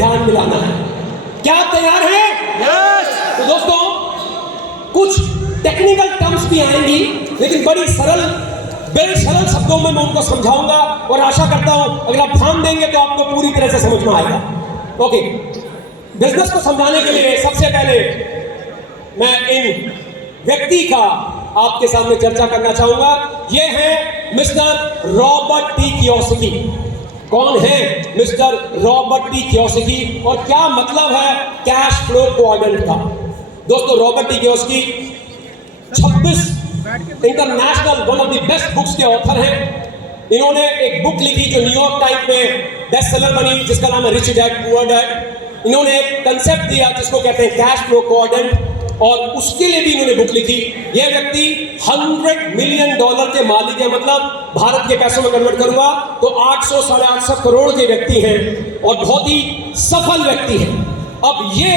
ध्यान दिलाना है। क्या आप तैयार हैं? तो दोस्तों कुछ टेक्निकल टर्म्स भी आएंगी, लेकिन बड़े सरल शब्दों में मैं उनको समझाऊंगा और आशा करता हूं अगर आप ध्यान देंगे तो आपको पूरी तरह से समझ में आएगा। ओके, बिजनेस को समझाने के लिए सबसे पहले मैं इन व्यक्ति का आपके सामने चर्चा करना चाहूंगा। ये है मिस्टर रॉबर्ट टी कियोसाकी। कौन है मिस्टर रॉबर्ट टी कियोसाकी और क्या मतलब है कैश फ्लो क्वाड्रेंट का? दोस्तों, Robert T Kiyosaki 26 international one of the best books के ऑथर हैं। इन्होंने एक बुक लिखी जो न्यूयॉर्क टाइम्स में बेस्ट सेलर बनी, जिसका नाम है रिच डैड पुअर डैड। इन्होंने एक कंसेप्ट दिया जिसको कहते हैं कैश फ्लो क्वाड्रेंट, और उसके लिए भी इन्होंने बुक लिखी। यह व्यक्ति $100 मिलियन के मालिक है, मतलब भारत के पैसों में कन्वर्ट करूंगा तो 800 साढ़े 800 करोड़ के व्यक्ति हैं और बहुत ही सफल व्यक्ति हैं। अब ये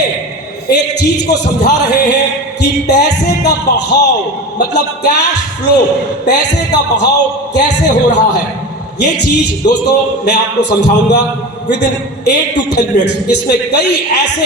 एक चीज को समझा रहे हैं कि पैसे का बहाव, मतलब कैश फ्लो, पैसे का बहाव कैसे हो रहा है। ये चीज दोस्तों मैं आपको समझाऊंगा विद इन 8 to 10 मिनट्स। इसमें कई ऐसे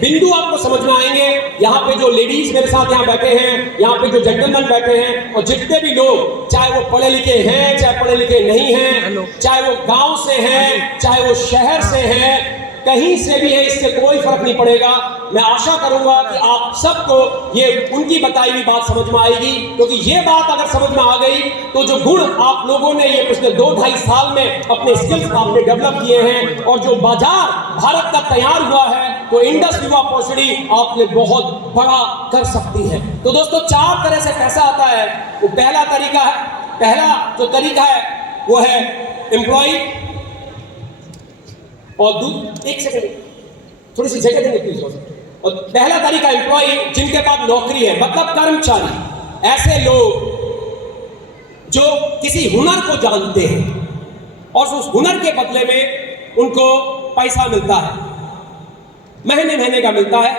बिंदु आपको समझ में आएंगे। यहाँ पे जो लेडीज मेरे साथ यहाँ बैठे हैं, यहाँ पे जो जेंटलमैन बैठे हैं, और जितने भी लोग, चाहे वो पढ़े लिखे हैं चाहे पढ़े लिखे नहीं हैं, चाहे वो गांव से हैं चाहे वो शहर से हैं, कहीं से भी है, इससे कोई फर्क नहीं पड़ेगा। मैं आशा करूंगा कि आप सबको ये उनकी बताई हुई बात समझ में आएगी, क्योंकि ये बात अगर समझ में आ गई तो जो गुण आप लोगों ने ये पिछले 2-2.5 साल में अपने स्किल्स आपने डेवलप किए हैं और जो बाजार भारत का तैयार हुआ है, तो इंडस युवा पोषणी आपने बहुत बड़ा कर सकती है। तो दोस्तों 4 तरह से पैसा आता है। वो पहला जो तरीका है वो है एम्प्लॉय, और एक सेकंड थोड़ी सी जगह देंगे प्लीज। और पहला तरीका एम्प्लॉय, जिनके पास नौकरी है, मतलब कर्मचारी, ऐसे लोग जो किसी हुनर को जानते हैं और उस हुनर के बदले में उनको पैसा मिलता है, महीने का मिलता है।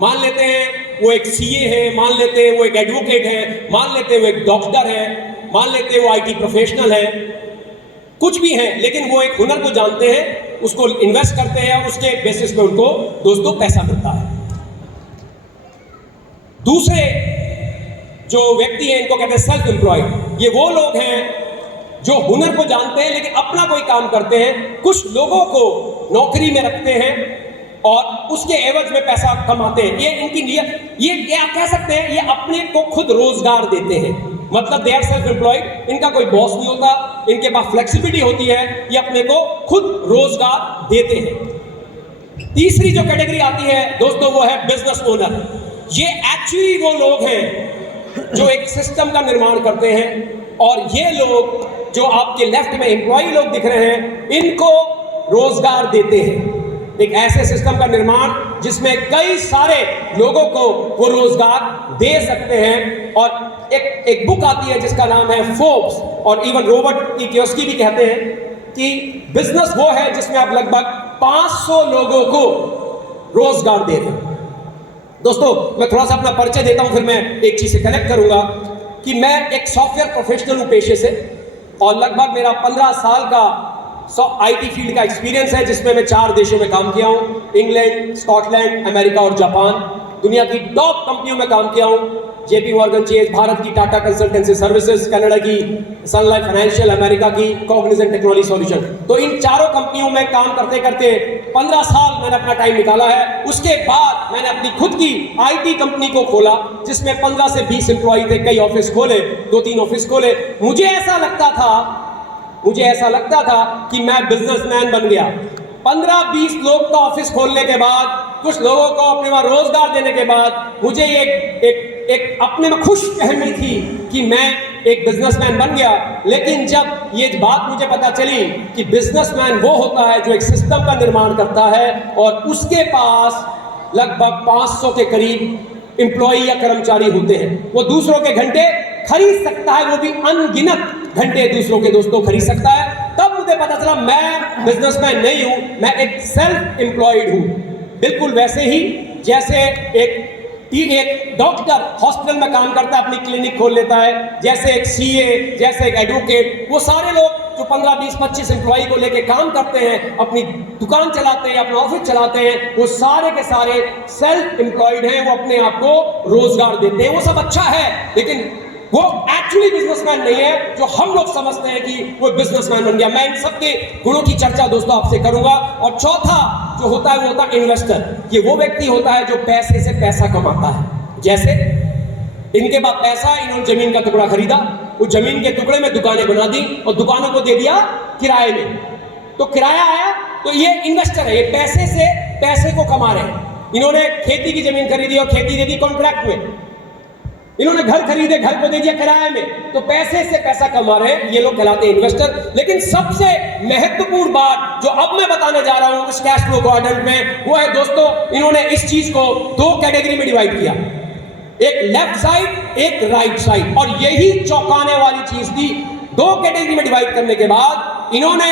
मान लेते हैं वो एक सीए है, मान लेते हैं वो एक एडवोकेट है, मान लेते हैं वो एक डॉक्टर है, मान लेते हैं वो आईटी प्रोफेशनल है, कुछ भी है, लेकिन वो एक हुनर को जानते हैं, उसको इन्वेस्ट करते हैं और उसके बेसिस पे उनको दोस्तों पैसा मिलता है। दूसरे जो व्यक्ति हैं इनको कहते हैं सेल्फ एम्प्लॉयड। ये वो लोग हैं जो हुनर को जानते हैं लेकिन अपना कोई काम करते हैं, कुछ लोगों को नौकरी में रखते हैं और उसके एवज में पैसा कमाते हैं। ये इनकी ये आप कह सकते हैं ये अपने को खुद रोजगार देते हैं, मतलब दे आर सेल्फ एम्प्लॉयड। इनका कोई बॉस नहीं होता, इनके पास फ्लेक्सिबिलिटी होती है, ये अपने को खुद रोजगार देते हैं। तीसरी जो कैटेगरी आती है दोस्तों वो है बिजनेस ओनर। ये एक्चुअली वो लोग हैं जो एक सिस्टम का निर्माण करते हैं, और ये लोग जो आपके लेफ्ट में एम्प्लॉय लोग दिख रहे हैं, इनको रोजगार देते हैं। एक ऐसे सिस्टम का निर्माण जिसमें कई सारे लोगों को वो रोजगार दे सकते हैं। और एक बुक आती है जिसका नाम है फोर्ब्स, और इवन रॉबर्ट टी कियोसाकी भी कहते हैं कि बिजनेस वो है जिसमें आप लगभग 500 लोगों को रोजगार दे रहे हैं। दोस्तों मैं थोड़ा सा अपना परिचय देता हूं, फिर मैं एक चीज से कनेक्ट करूंगा कि मैं एक सॉफ्टवेयर प्रोफेशनल हूं पेशे से, और लगभग मेरा 15 साल का आईटी फील्ड का एक्सपीरियंस है, जिसमें मैं 4 देशों में काम किया हूं, इंग्लैंड, स्कॉटलैंड, अमेरिका और जापान। दुनिया की टॉप कंपनियों में काम किया हूं, जेपी मॉर्गन चेज, भारत की टाटा कंसल्टेंसी सर्विसेज, कनाडा की सन लाइफ फाइनेंशियल, अमेरिका की कॉग्निजेंट टेक्नोलॉजी सॉल्यूशन। तो इन चारों कंपनियों में काम करते करते 15 साल मैंने अपना टाइम निकाला है। उसके बाद मैंने अपनी खुद की आईटी कंपनी को खोला, जिसमें 15 से 20 एम्प्लॉय थे, कई ऑफिस खोले, 2-3 ऑफिस खोले। मुझे ऐसा लगता था कि मैं बिजनेसमैन बन गया। 15-20 लोग का ऑफिस खोलने के बाद, कुछ लोगों को अपने वहां रोजगार देने के बाद मुझे एक अपने में खुश फहमी थी कि मैं एक बिजनेसमैन बन गया। लेकिन जब ये बात मुझे पता चली कि बिजनेसमैन वो होता है जो एक सिस्टम का निर्माण करता है और उसके पास लगभग 500 के करीब एम्प्लॉय या कर्मचारी होते हैं, वो दूसरों के घंटे खरीद सकता है, वो भी अनगिनत घंटे दूसरों के दोस्तों खरीद सकता है। तब मुझे पता चला मैं बिजनेसमैन नहीं हूं, मैं एक सेल्फ एम्प्लॉयड हूं। बिल्कुल वैसे ही जैसे एक डॉक्टर हॉस्पिटल में काम करता है, अपनी क्लिनिक खोल लेता है, जैसे एक सीए, जैसे एक एडवोकेट, वो सारे लोग जो 15, 20, 25 एम्प्लॉई को लेके काम करते हैं, अपनी दुकान चलाते हैं, अपना ऑफिस चलाते हैं, वो सारे के सारे सेल्फ एम्प्लॉयड हैं, वो अपने आप को रोजगार देते हैं। वो सब अच्छा है, लेकिन वो एक्चुअली बिजनेसमैन नहीं है जो हम लोग समझते हैं कि वो बिजनेसमैन बन गया। मैं इन सबके गुणों की चर्चा दोस्तों आपसे करूंगा। और चौथा जो होता है वो होता है इन्वेस्टर। ये वो व्यक्ति होता है जो पैसे से पैसा कमाता है। जैसे इनके पास पैसा, इन्होंने जमीन का टुकड़ा खरीदा, उस जमीन के टुकड़े में दुकानें बना दी और दुकानों को दे दिया किराए में, तो किराया आया, तो ये इन्वेस्टर है, ये पैसे से पैसे को कमा रहे हैं। इन्होंने खेती की जमीन खरीदी और खेती दे दी कॉन्ट्रैक्ट में, इन्होंने घर खरीदे, घर को दे दिया किराए में, तो पैसे से पैसा कमा रहे हैं, ये लोग कहलाते हैं इन्वेस्टर। लेकिन सबसे महत्वपूर्ण बात जो अब मैं बताने जा रहा हूं इस कैश फ्लो क्वाड्रेंट में, वो है दोस्तों, इन्होंने इस चीज को दो कैटेगरी में डिवाइड किया, एक लेफ्ट साइड, एक राइट साइड। और यही चौंकाने वाली चीज थी। दो कैटेगरी में डिवाइड करने के बाद इन्होंने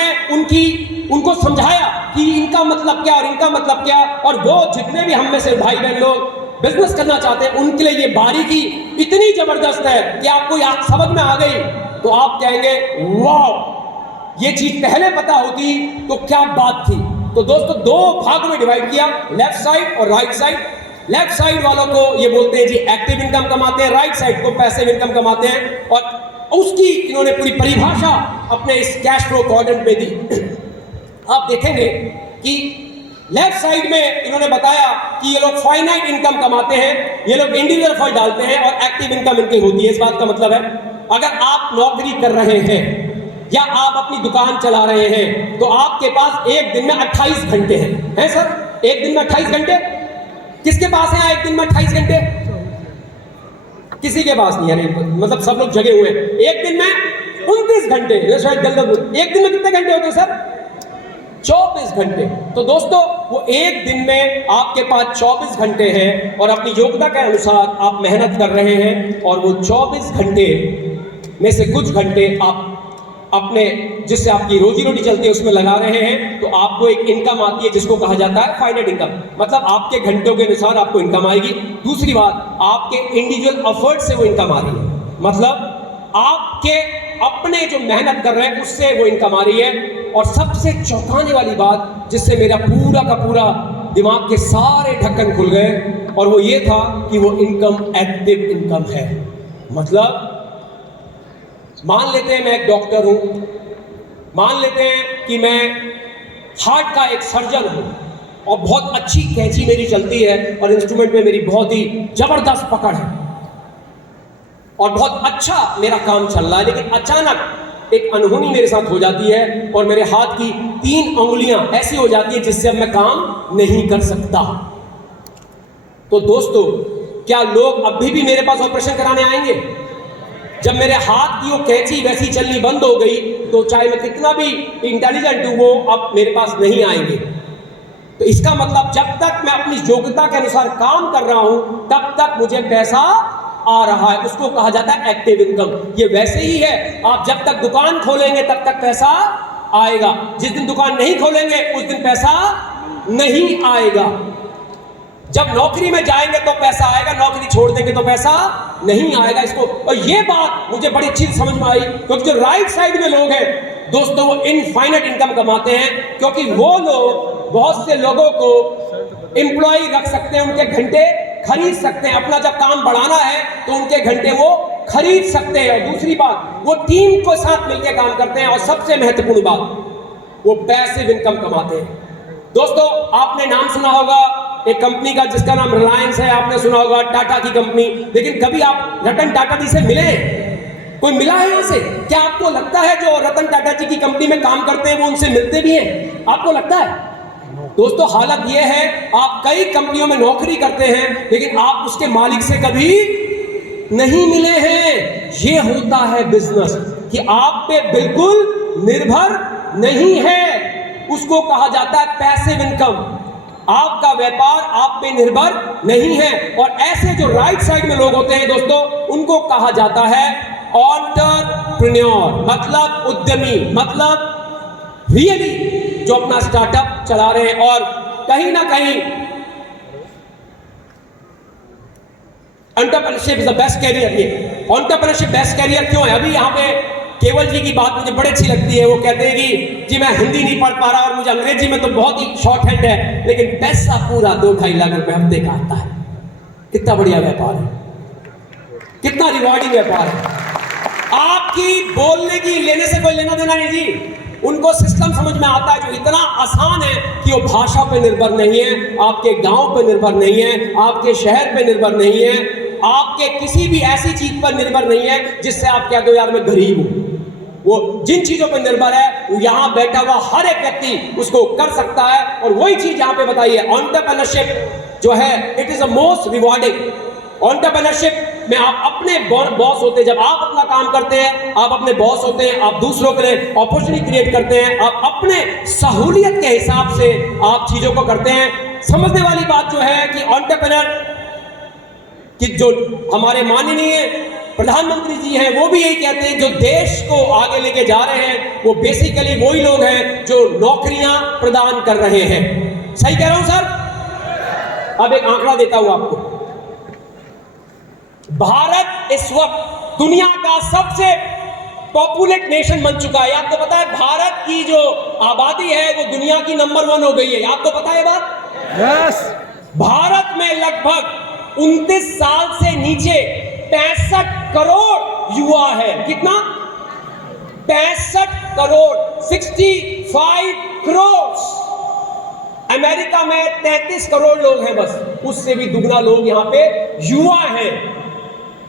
उनको समझाया कि इनका मतलब क्या और इनका मतलब क्या। और वो जितने भी हम में से भाई बहन लोग बिजनेस करना चाहते हैं, उनके लिए ये बारीकी इतनी जबरदस्त है कि आपको याद समझ में आ गई तो आप कहेंगे वाह, ये चीज पहले पता होती तो क्या बात थी। तो दोस्तों दो भाग में डिवाइड किया, लेफ्ट साइड और राइट साइड। लेफ्ट साइड वालों को ये बोलते हैं जी एक्टिव इनकम कमाते हैं, राइट साइड को पैसिव इनकम कमाते हैं। और उसकी इन्होंने पूरी परिभाषा अपने इस कैश फ्लो क्वाड्रेंट में दी। आप देखेंगे कि लेफ्ट साइड में इन्होंने बताया कि ये लोग फाइनाइट इनकम कमाते हैं, ये लोग इंडिविजुअल फंड डालते हैं और एक्टिव इनकम इनकी होती है। इस बात का मतलब है अगर आप नौकरी कर रहे हैं या आप अपनी दुकान चला रहे हैं तो आपके पास एक दिन में 28 घंटे हैं सर? एक दिन में 28 घंटे किसके पास है? एक दिन में 28 घंटे किसी के पास नहीं है, मतलब सब लोग जगे हुए हैं। एक दिन में 29 घंटे, शायद गलत। एक दिन में कितने घंटे होते हैं सर? 24 घंटे। तो दोस्तों वो एक दिन में आपके पास 24 घंटे हैं और अपनी योग्यता के अनुसार आप मेहनत कर रहे हैं, और वो 24 घंटे में से कुछ घंटे आप अपने जिससे आपकी रोजी रोटी चलती है उसमें लगा रहे हैं, तो आपको एक इनकम आती है जिसको कहा जाता है फाइनाइट इनकम। मतलब आपके घंटों के अनुसार आपको इनकम आएगी। दूसरी बात, आपके इंडिविजुअल एफर्ट से वो इनकम आ रही है, मतलब आपके अपने जो मेहनत कर रहे हैं उससे वो इनकम आ रही है। और सबसे चौंकाने वाली बात जिससे मेरा पूरा का पूरा दिमाग के सारे ढक्कन खुल गए, और वो ये था कि वो इनकम एक्टिव इनकम है। मतलब मान लेते हैं मैं एक डॉक्टर हूं, मान लेते हैं कि मैं हार्ट का एक सर्जन हूं और बहुत अच्छी कैंची मेरी चलती है और इंस्ट्रूमेंट में मेरी बहुत ही जबरदस्त पकड़ है और बहुत अच्छा मेरा काम चल रहा है, लेकिन अचानक एक अनहोनी मेरे साथ हो जाती है और मेरे हाथ की 3 उंगलियां ऐसी हो जाती है जिससे अब मैं काम नहीं कर सकता। तो दोस्तों क्या लोग अभी भी मेरे पास ऑपरेशन कराने आएंगे? जब मेरे हाथ की वो कैंची वैसी चलनी बंद हो गई तो चाहे मैं कितना भी इंटेलिजेंट हूं वो अब मेरे पास नहीं आएंगे। तो इसका मतलब जब तक मैं अपनी योग्यता के अनुसार काम कर रहा हूं तब तक मुझे पैसा आ रहा है, उसको कहा जाता है एक्टिव इनकम। ये वैसे ही है, आप जब तक दुकान खोलेंगे तब तक पैसा आएगा, जिस दिन दुकान नहीं खोलेंगे उस दिन पैसा नहीं आएगा। जब नौकरी में जाएंगे तो पैसा आएगा, नौकरी छोड़ देंगे तो पैसा नहीं आएगा। इसको, और ये बात मुझे बड़ी अच्छी समझ में आई क्योंकि जो राइट साइड में लोग हैं दोस्तों वो इनफाइनाइट इनकम कमाते हैं, क्योंकि वो लोग बहुत से लोगों को एम्प्लॉय रख सकते हैं, उनके घंटे खरीद सकते हैं। अपना जब काम बढ़ाना है तो उनके घंटे वो खरीद सकते हैं। और दूसरी बात, वो टीम को साथ मिलकर काम करते हैं। और सबसे महत्वपूर्ण बात, वो पैसिव इनकम कमाते हैं। दोस्तों आपने नाम सुना होगा एक कंपनी का जिसका नाम रिलायंस है, आपने सुना होगा टाटा की कंपनी, लेकिन कभी आप रतन टाटा जी से मिले? कोई मिला है यहाँ से? क्या आपको लगता है जो रतन टाटा जी की कंपनी में काम करते हैं वो उनसे मिलते भी हैं? आपको लगता है? दोस्तों हालत यह है, आप कई कंपनियों में नौकरी करते हैं लेकिन आप उसके मालिक से कभी नहीं मिले हैं। ये होता है बिजनेस कि आप पे बिल्कुल निर्भर नहीं है, उसको कहा जाता है पैसिव इनकम। आपका व्यापार आप पे निर्भर नहीं है। और ऐसे जो राइट साइड में लोग होते हैं दोस्तों, उनको कहा जाता है एंटरप्रेन्योर, मतलब उद्यमी, मतलब रियली जो अपना स्टार्टअप चला रहे हैं। और कहीं ना कहीं entrepreneurship is the best career. ये एंटरप्रेन्योरशिप बेस्ट कैरियर क्यों है? अभी यहाँ पे केवल जी की बात मुझे बड़ी अच्छी लगती है। वो कहते हैं कि जी मैं हिंदी नहीं पढ़ पा रहा और मुझे अंग्रेजी में तो बहुत ही शॉर्ट हैंड है, लेकिन पैसा पूरा 2-2.5 लाख रुपए हफ्ते का आता है। कितना बढ़िया व्यापार है, कितना रिवॉर्डिंग व्यापार है। आपकी बोलने की लेने से कोई लेना देना नहीं जी। उनको सिस्टम समझ में आता है जो इतना आसान है कि वो भाषा पे निर्भर नहीं है, आपके गांव पे निर्भर नहीं है, आपके शहर पे निर्भर नहीं है, आपके किसी भी ऐसी चीज पर निर्भर नहीं है जिससे आप कह दो यार मैं गरीब हूं। वो जिन चीजों पर निर्भर है यहां बैठा हुआ हर एक व्यक्ति उसको कर सकता है। और वही चीज यहां पे बताई है, एंटरप्रेन्योरशिप जो है it is the most rewarding. Entrepreneurship में आप अपने बॉस होते हैं, जब आप अपना काम करते हैं आप अपने बॉस होते हैं, आप दूसरों के लिए अपॉर्चुनिटी क्रिएट करते हैं, आप अपने सहूलियत के हिसाब से आप चीजों को करते हैं। समझने वाली बात जो है कि एंटरप्रेन्योर कि जो हमारे माननीय प्रधानमंत्री जी हैं वो भी यही कहते हैं, जो देश को आगे लेके जा रहे हैं वो बेसिकली वही लोग हैं जो नौकरियां प्रदान कर रहे हैं। सही कह रहा हूं सर? अब एक आंकड़ा देता हूं आपको। भारत इस वक्त दुनिया का सबसे पॉपुलेट नेशन बन चुका है। आपको पता है भारत की जो आबादी है वो दुनिया की नंबर 1 हो गई है। आपको पता है बात? यस। भारत में लगभग 29 साल से नीचे 65 करोड़ युवा है। कितना? 65 करोड़, 65 करोड़। अमेरिका में 33 करोड़ लोग हैं बस, उससे भी दुगना लोग यहां पे युवा हैं।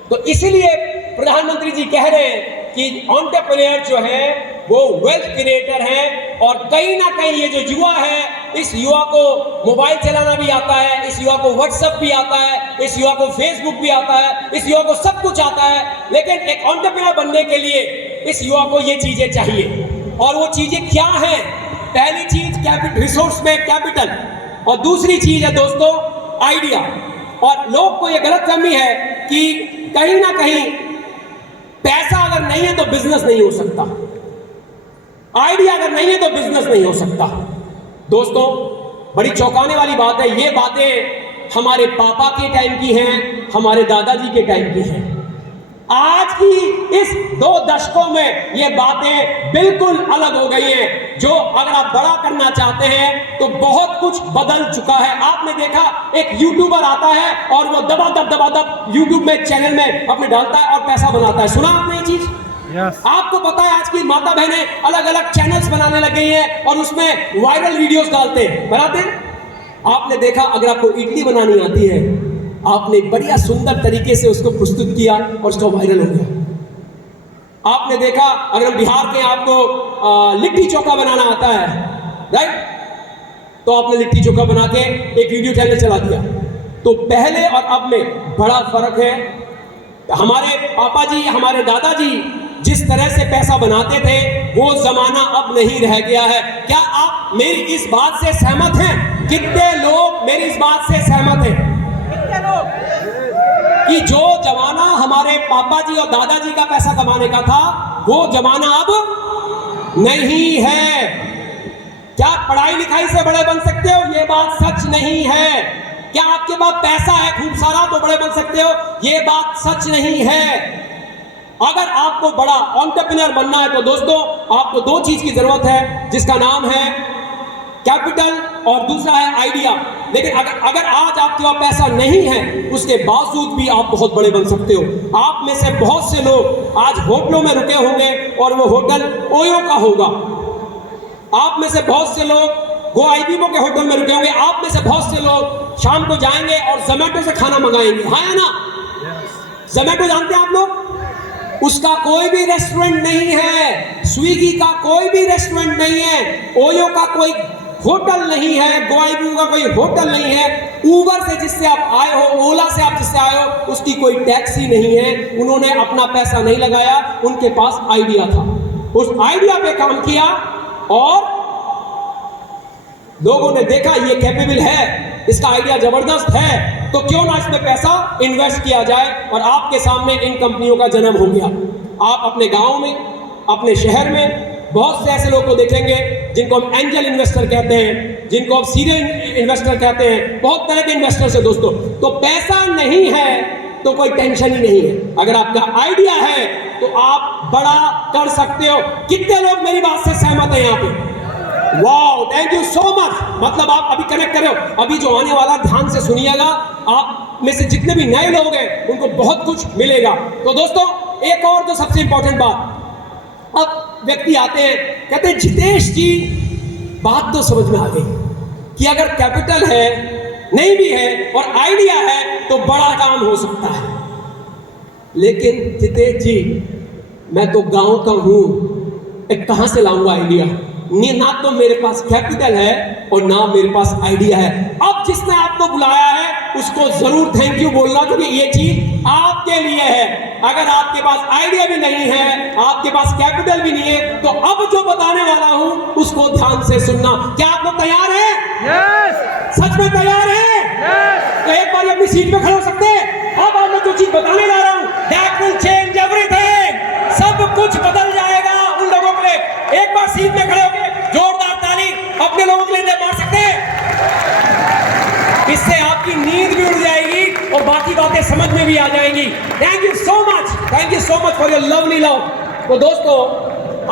तो इसीलिए प्रधानमंत्री जी कह रहे हैं कि एंटरप्रेन्योर जो है वो वेल्थ क्रिएटर है। और कहीं ना कहीं ये जो युवा है, इस युवा को मोबाइल चलाना भी आता है, इस युवा को व्हाट्सएप भी आता है, इस युवा को फेसबुक भी आता है, इस युवा को सब कुछ आता है। लेकिन एक एंटरप्रेन्योर बनने के लिए इस युवा को ये चीजें चाहिए। और वो चीजें क्या हैं? पहली चीज कैपिटल, रिसोर्स में कैपिटल। और दूसरी चीज है दोस्तों आइडिया। और लोग को ये गलतफहमी है कि कहीं ना कहीं पैसा अगर नहीं है तो बिजनेस नहीं हो सकता, आइडिया अगर नहीं है तो बिजनेस नहीं हो सकता। दोस्तों बड़ी चौंकाने वाली बात है, ये बातें हमारे पापा के टाइम की हैं, हमारे दादाजी के टाइम की हैं। आज की इस 2 दशकों में ये बातें बिल्कुल अलग हो गई हैं। जो अगर आप बड़ा करना चाहते हैं तो बहुत कुछ बदल चुका है। आपने देखा एक यूट्यूबर आता है और वो दबा यूट्यूब में चैनल में अपने डालता है और पैसा बनाता है। सुना आपने ये चीज? Yes. आपको पता है आज की माता बहनें अलग अलग चैनल्स बनाने लग गई हैं और उसमें वायरल वीडियोस डालते हैं, बनाते हैं। आपने देखा अगर आपको इडली बनानी आती है, आपने बढ़िया सुंदर तरीके से उसको प्रस्तुत किया और उसका वायरल हो गया। आपने देखा अगर हम बिहार के आपको लिट्टी चोखा बनाना आता है, राइट, तो आपने लिट्टी चोखा बना के एक वीडियो चैनल चला दिया। तो पहले और अब में बड़ा फर्क है। हमारे पापा जी, हमारे दादाजी जिस तरह से पैसा बनाते थे वो जमाना अब नहीं रह गया है। क्या आप मेरी इस बात से सहमत हैं? कितने लोग मेरी इस बात से सहमत हैं कि जो जमाना हमारे पापा जी और दादाजी का पैसा कमाने का था वो जमाना अब नहीं है? क्या पढ़ाई लिखाई से बड़े बन सकते हो? ये बात सच नहीं है। क्या आपके पास पैसा है खूब सारा तो बड़े बन सकते हो? ये बात सच नहीं है। अगर आपको बड़ा एंटरप्रेन्योर बनना है तो दोस्तों आपको 2 चीज की जरूरत है, जिसका नाम है कैपिटल और दूसरा है आइडिया। लेकिन अगर आज आपके पास पैसा नहीं है उसके बावजूद भी आप बहुत बड़े बन सकते हो। आप में से बहुत से लोग आज होटलों में रुके होंगे और वो होटल ओयो का होगा। आप में से बहुत से लोग गोआईबीबो के होटल में रुके होंगे। आप में से बहुत से लोग शाम को जाएंगे और जोमेटो से खाना मंगाएंगे। हाँ या ना? जोमेटो जानते हैं आप लोग? उसका कोई भी रेस्टोरेंट नहीं है, स्विगी का कोई भी रेस्टोरेंट नहीं है, ओयो का कोई होटल नहीं है, गोआईबीबो का कोई होटल नहीं है, उबर से जिससे आप आए हो, ओला से आप जिससे आए हो उसकी कोई टैक्सी नहीं है। उन्होंने अपना पैसा नहीं लगाया, उनके पास आइडिया था, उस आइडिया पे काम किया और लोगों ने देखा ये कैपेबल है, इसका आइडिया जबरदस्त है, तो क्यों ना इसमें पैसा इन्वेस्ट किया जाए। और आपके सामने इन कंपनियों का जन्म हो गया। आप अपने गांव में, अपने शहर में बहुत से ऐसे लोग को देखेंगे जिनको हम एंजल इन्वेस्टर कहते हैं, जिनको हम सीरियल इन्वेस्टर कहते हैं, बहुत तरह के इन्वेस्टर्स हैं दोस्तों। तो पैसा नहीं है तो कोई टेंशन ही नहीं है। अगर आपका आइडिया है तो आप बड़ा कर सकते हो। कितने लोग मेरी बात से सहमत हैं यहाँ पे? Wow, thank you so much. मतलब आप अभी कनेक्ट कर रहे हो। अभी जो आने वाला ध्यान से सुनिएगा, आप में से जितने भी नए लोग हैं उनको बहुत कुछ मिलेगा। तो दोस्तों, एक और जो सबसे इंपॉर्टेंट बात, अब व्यक्ति आते हैं कहते हैं जितेश जी बात तो समझ में आ गई कि अगर कैपिटल है, नहीं भी है और आइडिया है तो बड़ा काम हो सकता है। लेकिन जितेश जी, मैं तो गांव का हूं, कहां से लाऊंगा आइडिया? ना तो मेरे पास कैपिटल है और ना मेरे पास आइडिया है। अब जिसने आपको बुलाया है उसको जरूर थैंक यू बोलना, क्योंकि ये चीज आपके लिए है। अगर आपके पास आइडिया भी नहीं है, आपके पास कैपिटल भी नहीं है, तो अब जो बताने वाला हूं उसको ध्यान से सुनना। क्या आप लोग तैयार हैं? यस। सच में तैयार हैं? यस। तो एक बार अपनी सीट पे खड़े हो सकते हैं? अब आप लोग जो चीज बताने जा रहा हूं, दैट विल चेंज एवरीथिंग। सब कुछ बदल जाएगा उन लोगों के लिए। एक बार सीट पे खड़े होकर जोरदार ताली अपने लोगों के लिए मार सकते हैं? इससे आपकी नींद भी उड़ जाएगी और बाकी बातें समझ में भी आ जाएंगी। Thank you so much, thank you so much for your lovely love. तो दोस्तों,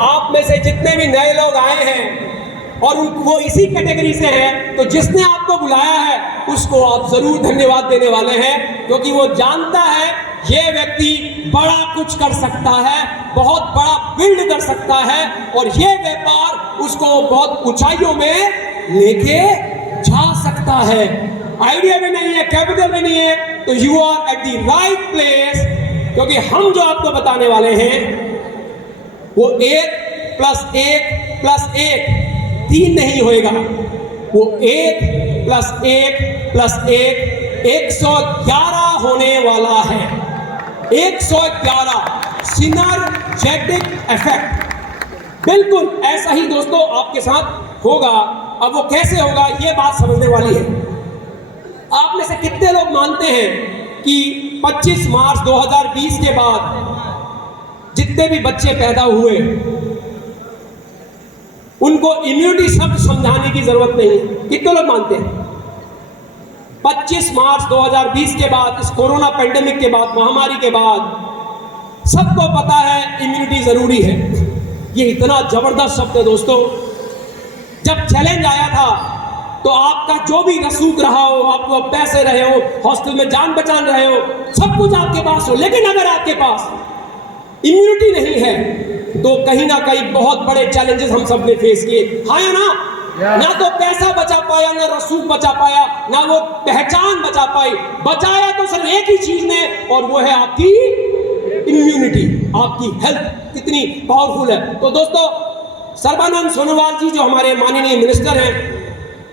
आप में से जितने भी नए लोग आए हैं और वो इसी कैटेगरी से हैं, तो जिसने आपको बुलाया है उसको आप जरूर धन्यवाद देने वाले हैं, क्योंकि वो जानता है ये व्यक्ति बड़ा कुछ कर सकता है, बहुत बड़ा बिल्ड कर सकता है और ये व्यापार उसको बहुत ऊंचाइयों में लेके जा सकता है। आइडिया भी नहीं है, कैपिटल भी नहीं है, तो you are at the right place, क्योंकि हम जो आपको बताने वाले हैं वो 1 + 1 + 1 3 नहीं होएगा, वो 1 + 1 + 1 111 होने वाला है। 111 सिनर्जेटिक इफेक्ट। बिल्कुल ऐसा ही दोस्तों आपके साथ होगा। अब वो कैसे होगा, ये बात समझने वाली है। आप में से कितने लोग मानते हैं कि 25 मार्च 2020 के बाद जितने भी बच्चे पैदा हुए उनको इम्यूनिटी शब्द समझाने की जरूरत नहीं है? कितने लोग मानते हैं? 25 मार्च 2020 के बाद, इस कोरोना पेंडेमिक के बाद, महामारी के बाद सबको पता है इम्यूनिटी जरूरी है। ये इतना जबरदस्त शब्द है दोस्तों। जब चैलेंज आया था तो आपका जो भी रसूख रहा हो, आपको पैसे रहे हो, हॉस्टल में जान बचान रहे हो, सब कुछ आपके पास हो, लेकिन अगर आपके पास इम्यूनिटी नहीं है तो कहीं ना कहीं बहुत बड़े चैलेंजेस हम सब ने फेस किए। हाँ या ना? ना तो पैसा बचा पाया, ना रसूख बचा पाया, ना वो पहचान बचा पाई। बचाया तो सिर्फ एक ही चीज ने, और वो है आपकी इम्यूनिटी, आपकी हेल्थ कितनी पावरफुल है। तो दोस्तों, सर्बानंद सोनोवाल जी जो हमारे माननीय मिनिस्टर हैं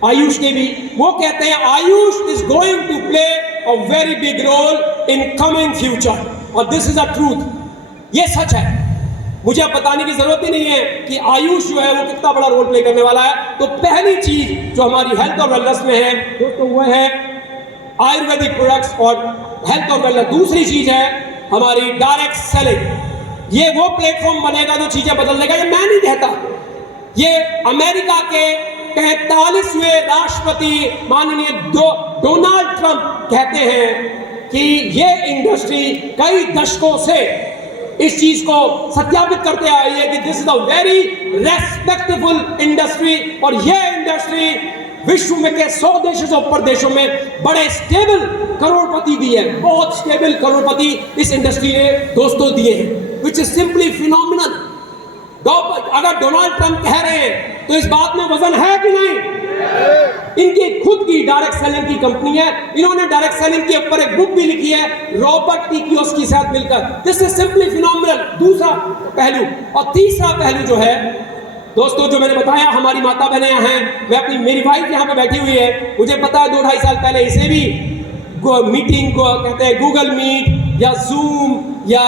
आयुष के भी, वो कहते हैं Ayush is going to play a very big role in coming future, और दिस इज अ ट्रूथ। ये सच है, मुझे अब बताने की जरूरत ही नहीं है कि आयुष जो है वो कितना बड़ा रोल प्ले करने वाला है। तो पहली चीज जो हमारी हेल्थ और वेलनेस में है दोस्तों, वो है आयुर्वेदिक प्रोडक्ट्स और हेल्थ और वेलनेस। दूसरी चीज है हमारी डायरेक्ट सेलिंग। ये वो प्लेटफॉर्म बनेगा जो चीजें बदल देगा। ये मैं नहीं कहता, ये अमेरिका के 45वें राष्ट्रपति माननीय डोनाल्ड ट्रंप कहते हैं कि ये इंडस्ट्री कई दशकों से इस चीज को सत्यापित करते आई है कि this is a very respectable industry, और ये इंडस्ट्री विश्व में के 100 देशों से ऊपर देशों में बड़े स्टेबल करोड़पति दिए हैं। बहुत स्टेबल करोड़पति इस इंडस्ट्री ने दोस्तों दिए हैं, विच इज सिंपली फिनोमिनल। अगर डोनाल्ड ट्रंप कह रहे हैं तो इस बात में वजन है कि नहीं? इनकी खुद की डायरेक्ट सेलिंग की कंपनी है, इन्होंने डायरेक्ट सेलिंग के ऊपर एक बुक भी लिखी है रॉबर्ट टी कियोसाकी के साथ मिलकर। This is simply phenomenal. दूसरा पहलू, और तीसरा पहलू जो है दोस्तों, जो मैंने बताया, हमारी माता बहनें यहाँ हैं, मैं अपनी मेरी वाइफ यहाँ पे बैठी हुई है, मुझे पता है 2-2.5 साल पहले इसे भी मीटिंग को कहते हैं गूगल मीट या जूम या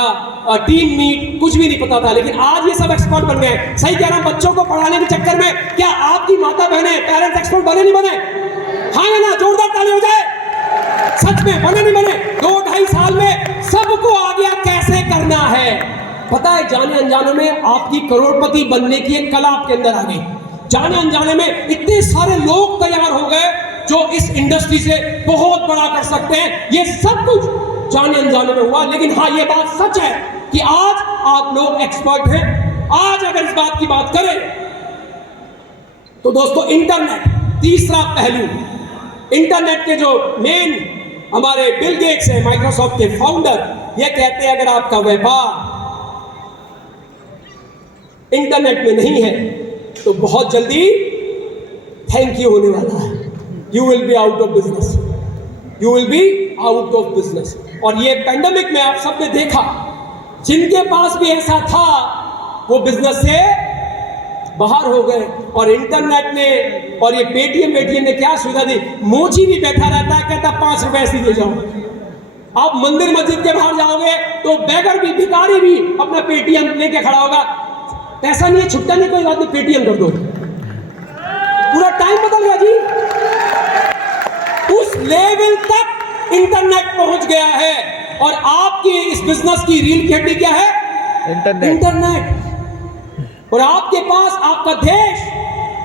टीम मीट, कुछ भी नहीं पता था, लेकिन आज ये सब एक्सपर्ट बन गए। सही कह रहा हूं, बच्चों को पढ़ाने के चक्कर में क्या आपकी माता बहने पेरेंट्स एक्सपर्ट बने नहीं बने? हाँ या ना? जोरदार ताली हो जाए। सच में बने नहीं बने? 2-2.5 साल में सबको आ गया कैसे करना है। पता है, जाने अनजाने में आपकी करोड़पति बनने की एक कला आपके अंदर आ गई। जाने अनजाने में इतने सारे लोग तैयार हो गए जो इस इंडस्ट्री से बहुत बड़ा कर सकते हैं। ये सब कुछ जाने अनजाने में हुआ, लेकिन हाँ, ये बात सच है कि आज आप लोग एक्सपर्ट हैं। आज अगर इस बात की बात करें तो दोस्तों इंटरनेट, तीसरा पहलू, इंटरनेट के जो मेन हमारे बिल गेट्स हैं, माइक्रोसॉफ्ट के फाउंडर, ये कहते हैं अगर आपका व्यापार इंटरनेट में नहीं है तो बहुत जल्दी थैंक यू होने वाला है। You will be out of business, you will be out of business. और ये पैंडेमिक में आप सबने देखा, जिनके पास भी ऐसा था वो बिजनेस से बाहर हो गए। और इंटरनेट ने और ये पेटीएम ने क्या सुविधा दी, मोची भी बैठा रहता है, कहता 5 रुपए ऐसे दे जाओ। आप मंदिर मस्जिद के बाहर जाओगे तो बेगर भी, भिखारी भी अपना पेटीएम लेके खड़ा होगा, पैसा नहीं है, छुट्टा नहीं, कोई बात नहीं, पेटीएम कर दो। पूरा टाइम बदल गया जी। उस लेवल तक इंटरनेट पहुंच गया है। और आपकी इस बिजनेस की रील की हड्डी क्या है? इंटरनेट। और आपके पास आपका देश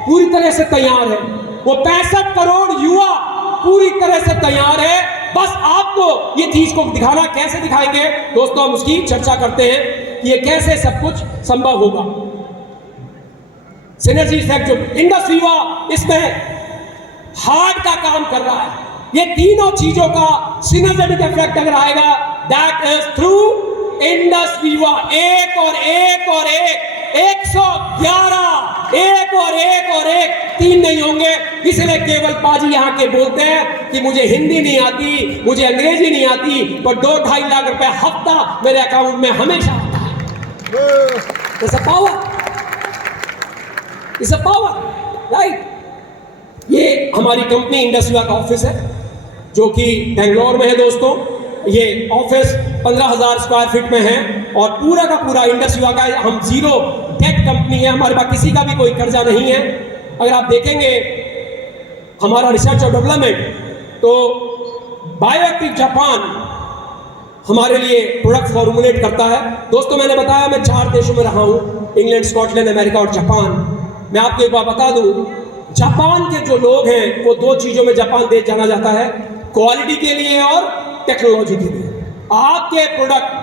पूरी तरह से तैयार है, वो 65 करोड़ युवा पूरी तरह से तैयार है। बस आपको ये चीज को दिखाना, कैसे दिखाएंगे दोस्तों, हम उसकी चर्चा करते हैं कि ये कैसे सब कुछ संभव होगा। सिनर्जी इफेक्ट जो इंडस्ट्री हुआ, इसमें हार्ट का काम कर रहा है। ये तीनों चीजों का सिनर्जेटिक इफेक्ट अगर आएगा, दैट इज थ्रू इंडस्ट्री हुआ। एक और एक और एक, 111, एक और एक और एक, 3 नहीं होंगे। इसलिए केवल पाजी यहाँ के बोलते हैं कि मुझे हिंदी नहीं आती, मुझे अंग्रेजी नहीं आती, पर 2-2.5 लाख रुपए हफ्ता मेरे अकाउंट में हमेशा आता है। It's a power, it's a power, right? ये हमारी कंपनी इंडस्ट्री का ऑफिस है जो कि बेंगलोर में है दोस्तों। ये ऑफिस 15,000 स्क्वायर फीट में है और पूरा का पूरा इंडस्ट्री का, हम जीरो डेट कंपनी है, हमारे पास किसी का भी कोई कर्जा नहीं है। अगर आप देखेंगे हमारा रिसर्च और डेवलपमेंट, तो बायोएक्टिव जापान हमारे लिए प्रोडक्ट फॉर्मुलेट करता है। दोस्तों मैंने बताया मैं 4 देशों में रहा हूँ, इंग्लैंड, स्कॉटलैंड, अमेरिका और जापान। मैं आपको एक बात बता दूँ, जापान के जो लोग हैं वो 2 चीज़ों में जापान देश जाना जाता है, क्वालिटी के लिए और टेक्नोलॉजी के लिए। आपके प्रोडक्ट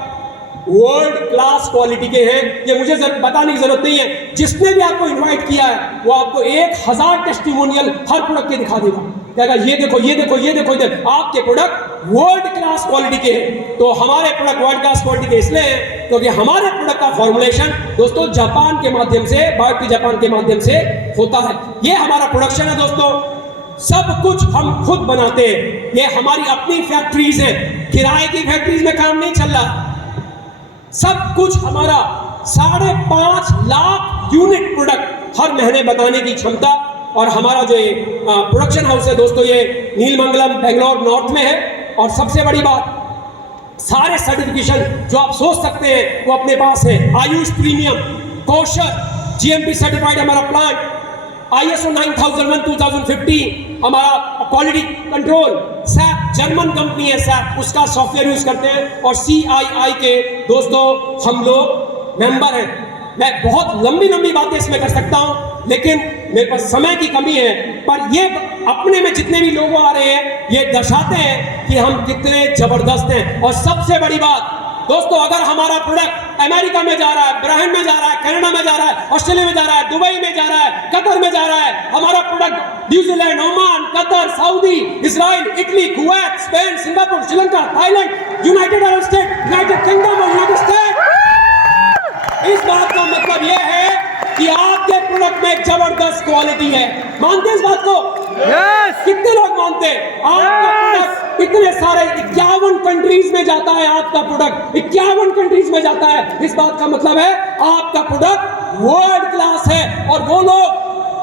वर्ल्ड क्लास क्वालिटी के हैं, ये मुझे बताने की जरूरत नहीं है। जिसने भी आपको इनवाइट किया है वो आपको 1000 टेस्टिमोनियल हर प्रोडक्ट के दिखा देगा, कहेगा ये देखो ये देखो ये देखो, आपके प्रोडक्ट वर्ल्ड क्लास क्वालिटी के हैं। तो हमारे प्रोडक्ट वर्ल्ड क्लास क्वालिटी के इसलिए हैं क्योंकि हमारे प्रोडक्ट का फॉर्मुलेशन दोस्तों जापान के माध्यम से, बायोएक्टिव जापान के माध्यम से होता है। ये हमारा प्रोडक्शन है दोस्तों, सब कुछ हम खुद बनाते हैं। ये हमारी अपनी फैक्ट्रीज है, किराए की फैक्ट्रीज में काम नहीं चल रहा। सब कुछ हमारा 5.5 लाख यूनिट प्रोडक्ट हर महीने बनाने की क्षमता। और हमारा जो ये प्रोडक्शन हाउस है दोस्तों, ये नीलमंगलम बेंगलोर नॉर्थ में है। और सबसे बड़ी बात, सारे सर्टिफिकेशन जो आप सोच सकते हैं वो अपने पास है। Ayush premium, kosher, GMP certified हमारा प्लांट, ISO 9001 2015 हमारा quality control, SAP German company है सैप, उसका सॉफ्टवेयर यूज करते हैं। और CII के दोस्तों हम लोग मेंबर हैं। मैं बहुत लंबी लंबी बातें इसमें कर सकता हूं, लेकिन मेरे पास समय की कमी है। पर ये अपने में जितने भी लोग आ रहे हैं ये दर्शाते हैं कि हम कितने जबरदस्त हैं। और सबसे बड़ी बात दोस्तों, अगर हमारा प्रोडक्ट अमेरिका में जा रहा है, ब्राजील में जा रहा है, कनाडा में जा रहा है, ऑस्ट्रेलिया में जा रहा है, दुबई में जा रहा है, कतर में जा रहा है, हमारा product New Zealand, Oman, Qatar, Saudi, Israel, Italy, Kuwait, Spain, Singapore, Sri Lanka, Thailand, United Arab state, United kingdom और यूनाइटेड स्टेट। इस बात का मतलब यह है कि आपके प्रोडक्ट में जबरदस्त क्वालिटी है। मानते हैं इस बात को? Yes! कितने लोग मानते हैं? आपका प्रोडक्ट इतने सारे 51 कंट्रीज में जाता है, आपका प्रोडक्ट 51 कंट्रीज में जाता है। इस बात का मतलब है आपका प्रोडक्ट वर्ल्ड क्लास है। और वो लोग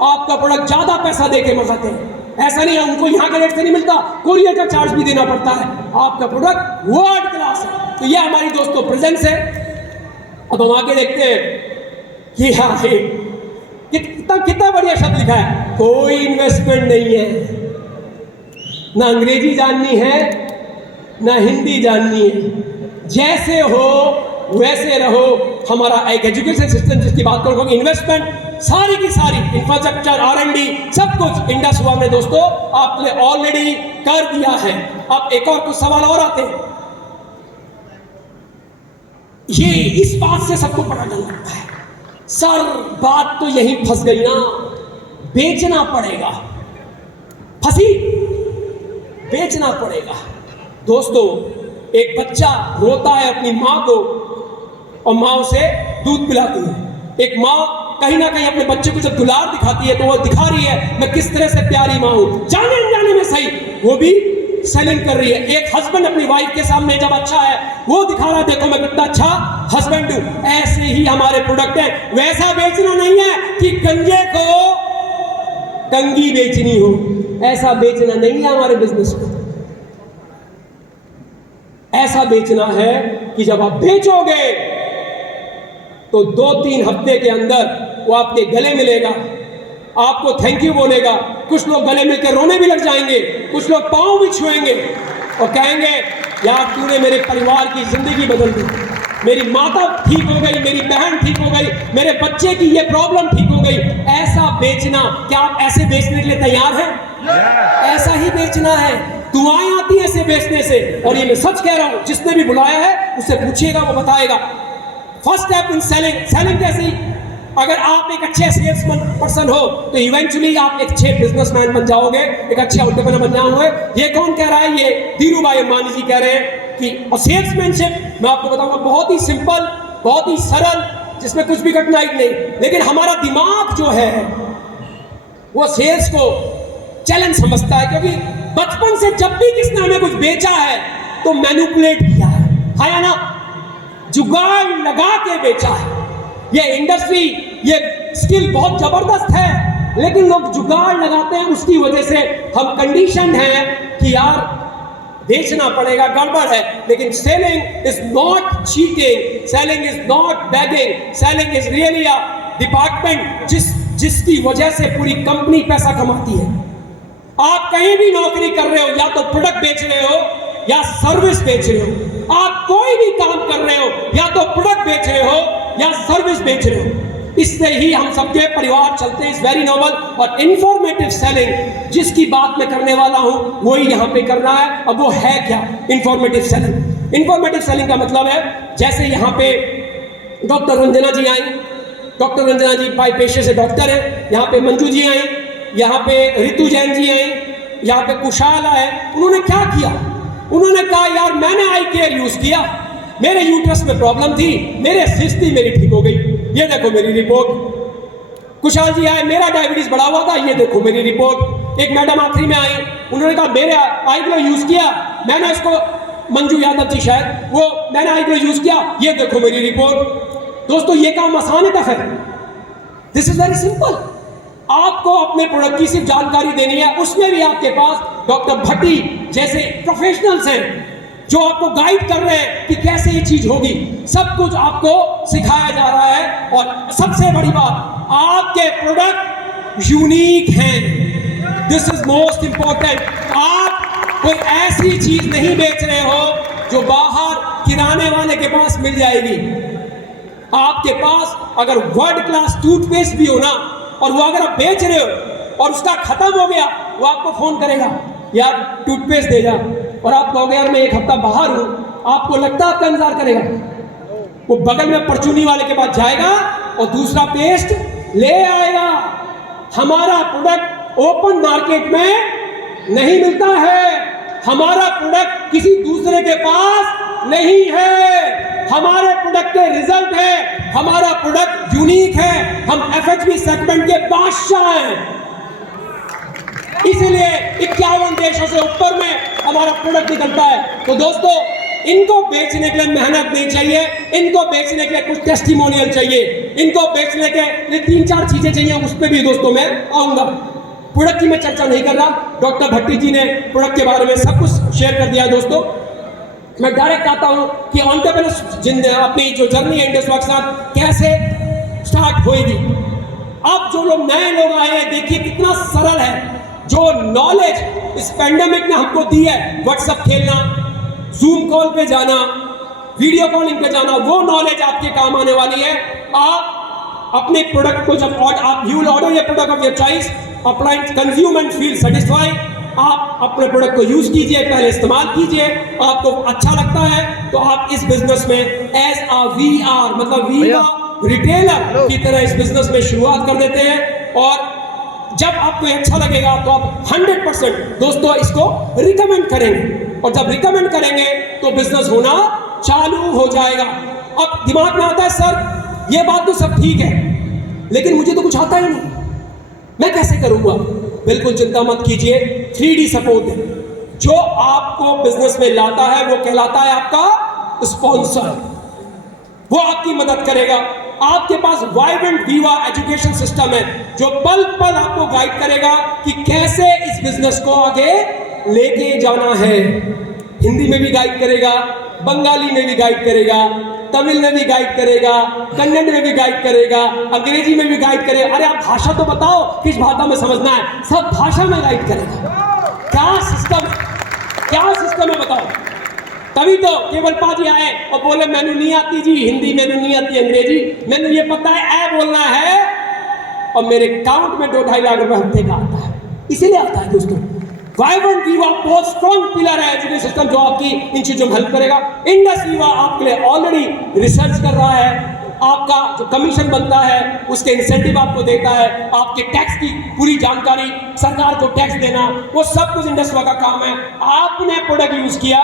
आपका प्रोडक्ट ज्यादा पैसा देके मंगाते हैं। ऐसा नहीं है उनको यहाँ के रेट से नहीं मिलता, कोरियर का चार्ज भी देना पड़ता है। आपका प्रोडक्ट वर्ल्ड क्लास है। तो ये हमारी दोस्तों प्रेजेंस है। अब हम आगे देखते हैं कि हाँ कितना बढ़िया शब्द लिखा है, कोई इन्वेस्टमेंट नहीं है, ना अंग्रेजी जाननी है ना हिंदी जाननी है, जैसे हो वैसे रहो। हमारा एक एजुकेशन सिस्टम जिसकी बात करूँगा, इन्वेस्टमेंट सारी की सारी इंफ्रास्ट्रक्चर, R&D सब कुछ इंडस हुआ में दोस्तों आपने ऑलरेडी कर दिया है। अब एक और कुछ सवाल और आते हैं। ये इस बात से सबको बड़ा डर लगता है, सर बात तो यही फंस गई ना, बेचना पड़ेगा, फंसी, बेचना पड़ेगा। दोस्तों, एक बच्चा रोता है अपनी माँ को और माँ उसे दूध पिलाती है। एक माँ कहीं ना कहीं अपने बच्चे को जब दुलार दिखाती है तो वो दिखा रही है मैं किस तरह से प्यारी माँ हूं, जाने अनजाने में सही वो भी सेलिंग कर रही है। एक हस्बैंड अपनी वाइफ के सामने जब अच्छा है वो दिखा रहा है देखो मैं कितना अच्छा हस्बैंड हूं। ऐसे ही हमारे प्रोडक्ट हैं। वैसा बेचना नहीं है कि गंजे को कंगी बेचनी हो, ऐसा बेचना नहीं है हमारे बिजनेस को। ऐसा बेचना है कि जब आप बेचोगे तो 2-3 हफ्ते के अंदर वो आपके गले मिलेगा, आपको थैंक यू बोलेगा। कुछ लोग गले मिलकर रोने भी लग जाएंगे, कुछ लोग पांव भी छुएंगे और कहेंगे यार तूने मेरे परिवार की जिंदगी बदल दी, मेरी माता ठीक हो गई, मेरी बहन ठीक हो गई, मेरे बच्चे की ये प्रॉब्लम ठीक हो गई। ऐसा बेचना, क्या आप ऐसे बेचने के लिए तैयार हैं? ऐसा ही बेचना है। दुआएं आती हैं ऐसे बेचने से, और ये मैं सच कह रहा हूं, जिसने भी बुलाया है उससे पूछिएगा, वो बताएगा। First step in selling, selling कैसी? अगर आप एक अच्छे सेल्समैन पर्सन हो तो इवेंचुअली आप एक अच्छे बिजनेसमैन बन जाओगे, एक अच्छे एंटरप्रेन्योर बन जाओगे। ये कौन कह रहा है? ये धीरू भाई अंबानी जी कह रहे हैं कि और सेल्समैनशिप मैं आपको बताऊंगा बहुत ही सिंपल, बहुत ही सरल, जिसमें कुछ भी कठिनाई नहीं। लेकिन हमारा दिमाग जो है वो सेल्स को चैलेंज समझता है, क्योंकि बचपन से जब भी किसने हमें कुछ बेचा है तो मैनिपुलेट किया है या ना, जुगाड़ लगा के बेचा है। ये इंडस्ट्री, ये स्किल बहुत जबरदस्त है, लेकिन लोग जुगाड़ लगाते हैं, उसकी वजह से हम कंडीशन हैं कि यार बेचना पड़ेगा, गड़बड़ है। लेकिन selling is not cheating, selling is not bagging, selling is really a department जिसकी वजह से पूरी कंपनी पैसा कमाती है। आप कहीं भी नौकरी कर रहे हो, या तो प्रोडक्ट बेच रहे हो या सर्विस बेच रहे हो। आप कोई भी काम कर रहे हो, या तो प्रोडक्ट बेच रहे हो या सर्विस बेच रहे हो। इससे ही हम सबके परिवार चलते हैं। इस वेरी नोबल और इंफॉर्मेटिव सेलिंग जिसकी बात मैं करने वाला हूं वही यहां पे कर रहा है। अब वो है क्या इंफॉर्मेटिव सेलिंग? इंफॉर्मेटिव सेलिंग का मतलब है, जैसे यहां पे डॉक्टर रंजना जी आई, डॉक्टर रंजना जी बाय पेशे से डॉक्टर है। यहाँ पे मंजू जी आई, यहाँ पे रितु जैन जी आई, यहाँ पे कुशाल आए। उन्होंने क्या किया? उन्होंने कहा यार मैंने आई केयर यूज किया, मेरे यूट्रस में प्रॉब्लम थी, मेरे सिस्ट थी, मेरी ठीक हो गई, ये देखो मेरी रिपोर्ट। कुशाल जी आए, मेरा डायबिटीज बढ़ा हुआ था, ये देखो मेरी रिपोर्ट। एक मैडम आखिरी में आई, उन्होंने कहा मेरे आई ग्लो यूज किया, मैंने इसको, मंजू यादव जी शायद, वो मैंने आई ग्लो यूज किया, ये देखो मेरी रिपोर्ट। दोस्तों ये काम आसान है, दिस इज वेरी सिंपल। आपको अपने प्रोडक्ट की सिर्फ जानकारी देनी है, उसमें भी आपके पास डॉक्टर भट्टी जैसे प्रोफेशनल्स हैं जो आपको गाइड कर रहे हैं कि कैसे ये चीज होगी। सब कुछ आपको सिखाया जा रहा है। और सबसे बड़ी बात, आपके प्रोडक्ट यूनिक हैं, दिस इज मोस्ट इंपॉर्टेंट। आप कोई ऐसी चीज नहीं बेच रहे हो जो बाहर किराने वाले के पास मिल जाएगी। आपके पास अगर वर्ल्ड क्लास टूथपेस्ट भी हो ना, और वो अगर आप बेच रहे हो और उसका खत्म हो गया, वो आपको फोन करेगा यार टूथपेस्ट दे जा, और आप कहोगे यार मैं एक हफ्ता बाहर हूं, आपको लगता है आपका इंतजार करेगा? वो बगल में परचूनी वाले के पास जाएगा और दूसरा पेस्ट ले आएगा। हमारा प्रोडक्ट ओपन मार्केट में नहीं मिलता है, हमारा प्रोडक्ट किसी दूसरे के पास नहीं है, हमारे प्रोडक्ट के रिजल्ट है, हमारा प्रोडक्ट यूनिक है, हम एफएचबी सेगमेंट के बादशाह हैं। इसीलिए 51 देशों से ऊपर में हमारा प्रोडक्ट निकलता है। तो दोस्तों, इनको बेचने के लिए मेहनत नहीं चाहिए, इनको बेचने के लिए कुछ टेस्टिमोनियल चाहिए, इनको बेचने के लिए 3-4 चीजें चाहिए, उस पर भी दोस्तों मैं आऊंगा। प्रोडक्ट की मैं चर्चा नहीं कर रहा, डॉक्टर भट्टी जी ने प्रोडक्ट के बारे में सब कुछ शेयर कर दिया है। दोस्तों मैं डायरेक्ट आता हूं कि एंटरप्रेन्योर अपनी जो जर्नी है इंडस वर्क के साथ कैसे स्टार्ट होएगी। अब जो लोग नए लोग आए हैं, देखिए कितना सरल है। जो नॉलेज इस पैंडेमिक ने हमको दी है, व्हाट्सएप खेलना, जूम कॉल पे जाना, वीडियो कॉलिंग पे जाना, वो नॉलेज आपके काम आने वाली है। आप अपने प्रोडक्ट को जब आप you will order your product of your choice, apply, consume and feel satisfied. आप अपने प्रोडक्ट को यूज कीजिए, पहले इस्तेमाल कीजिए, आपको अच्छा लगता है तो आप इस बिजनेस में एज अ VR मतलब वीवा रिटेलर की तरह इस बिजनेस में शुरुआत कर देते हैं। और जब आपको अच्छा लगेगा तो आप 100% दोस्तों इसको रिकमेंड करेंगे, और जब रिकमेंड करेंगे तो बिजनेस होना चालू हो जाएगा। अब दिमाग में आता है सर ये बात तो सब ठीक है लेकिन मुझे तो कुछ आता ही नहीं, मैं कैसे करूंगा? बिल्कुल चिंता मत कीजिए, 3D सपोर्ट है। जो आपको बिजनेस में लाता है वो कहलाता है आपका स्पॉन्सर, वो आपकी मदद करेगा। आपके पास वाइब्रेंट वीवा एजुकेशन सिस्टम है जो पल पल आपको गाइड करेगा कि कैसे इस बिजनेस को आगे लेके जाना है। हिंदी में भी गाइड करेगा, बंगाली में भी गाइड करेगा, तमिल में भी गाइड करेगा, कन्नड़ में भी गाइड करेगा, अंग्रेजी में भी गाइड करेगा। अरे आप भाषा तो बताओ किस भाषा में समझना है, सब भाषा में गाइड करेगा। क्या सिस्टम है, क्या सिस्टम है बताओ। तभी तो केवल पाजी आए और बोले मैंने नहीं आती जी हिंदी, मैंने नहीं आती अंग्रेजी, मैंने ये पता है ए बोलना है, और मेरे अकाउंट में 2-2.5 लाख रुपए हफ्ते का आता है, इसीलिए आता है दोस्तों। वाइब्रेंट वीवा बहुत स्ट्रॉन्ग पिलर है एजुकेशन सिस्टम जो आपकी इन चीजों में हेल्प करेगा। इंडस वीवा आपके लिए ऑलरेडी रिसर्च कर रहा है, आपका जो कमीशन बनता है उसके इंसेंटिव आपको देता है, आपके टैक्स की पूरी जानकारी, सरकार को टैक्स देना, वो सब कुछ इंडस वीवा का काम है। आपने प्रोडक्ट यूज किया,